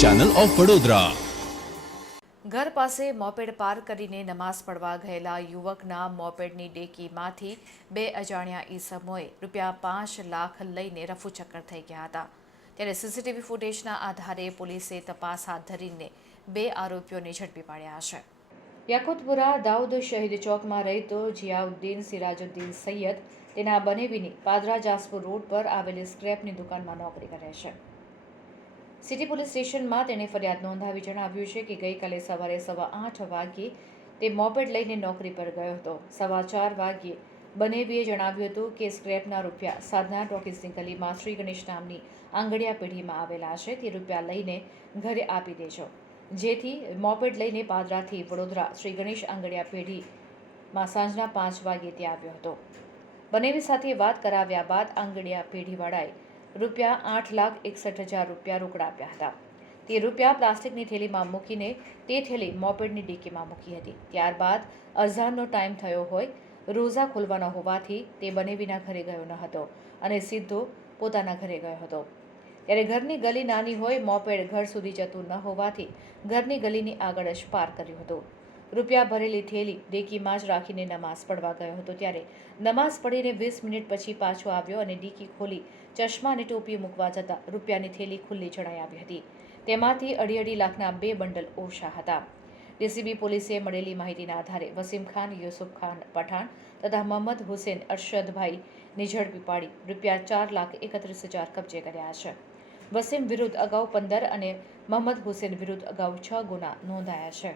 Channel of Vadodara. ઘર પાસે moped park કરીને નમાઝ પડવા ગયેલા યુવકના મોપેડની ડેકીમાંથી 2 અજાણ્યા ઈસમોએ ₹5 લાખ લઈને રફુચક્કર થઈ ગયા હતા। ત્યારે સીસીટીવી ફૂટેજના આધારે પોલીસે તપાસ હાથ ધરીને 2 આરોપીઓને ઝડપી પાડ્યા છે। યાકુતપુરા દાઉદ શહીદ ચોકમાં રહેતો જિયાઉદ્દીન સિરાજુદ્દીન સૈયદ તેના બનેવીની પાદરા જાસપુર રોડ પર આવેલી સ્ક્રેપની દુકાનમાં નોકરી કરે છે। સિટી પોલીસ સ્ટેશનમાં તેણે ફરિયાદ નોંધાવી જણાવ્યું છે કે ગઈકાલે સવારે 8:15 વાગ્યે તે મોપેડ લઈને નોકરી પર ગયો હતો। 4:15 વાગ્યે બનેવીએ જણાવ્યું હતું કે સ્ક્રેપના રૂપિયા સાધના ટોકીઝની ગલીમાં શ્રી ગણેશ નામની આંગડિયા પેઢીમાં આવેલા છે, તે રૂપિયા લઈને ઘરે આપી દેજો, જેથી મોપેડ લઈને પાદરાથી વડોદરા શ્રી ગણેશ આંગડિયા પેઢીમાં સાંજના 5 વાગ્યે તે આવ્યો હતો। બનેવી સાથે વાત કરાવ્યા બાદ આંગડિયા પેઢીવાળાએ ₹8,61,000 રોકડા આપ્યા હતા। તે રૂપિયા પ્લાસ્ટિકની થેલીમાં મૂકીને તે થેલી મોપેડની ડિક્કીમાં મૂકી હતી। ત્યારબાદ અઝાનનો ટાઈમ થયો હોય, રોઝા ખોલવાના હોવાથી તે બનેવીના ઘરે ગયો ન હતો અને સીધો પોતાના ઘરે ગયો હતો। ત્યારે ઘરની ગલી નાની હોય, મોપેડ ઘર સુધી જતું ન હોવાથી ઘરની ગલીની આગળ જ પાર્ક કર્યું હતું। રૂપિયા ભરેલી થેલી ડેકીમાં જ રાખીને નમાઝ પડવા ગયો હતો। ત્યારે નમાઝ પડીને 20 મિનિટ પછી પાછો આવ્યો અને ડીકી ખોલી ચશ્મા અને ટોપી મૂકવા જતાં રૂપિયાની થેલી ખુલ્લી જણાઈ આવી હતી। તેમાંથી 2.5 લાખના 2 બંડલ ઓછા હતા। ડીસીબી પોલીસે મળેલી માહિતીના આધારે વસીમ ખાન, યુસુફ ખાન પઠાણ તથા મોહમ્મદ હુસેન અરશદભાઈની ઝડપી પાડી ₹4,31,000 કબજે કર્યા છે। વસીમ વિરુદ્ધ અગાઉ 15 અને મોહમ્મદ હુસેન વિરુદ્ધ અગાઉ 6 ગુના નોંધાયા છે।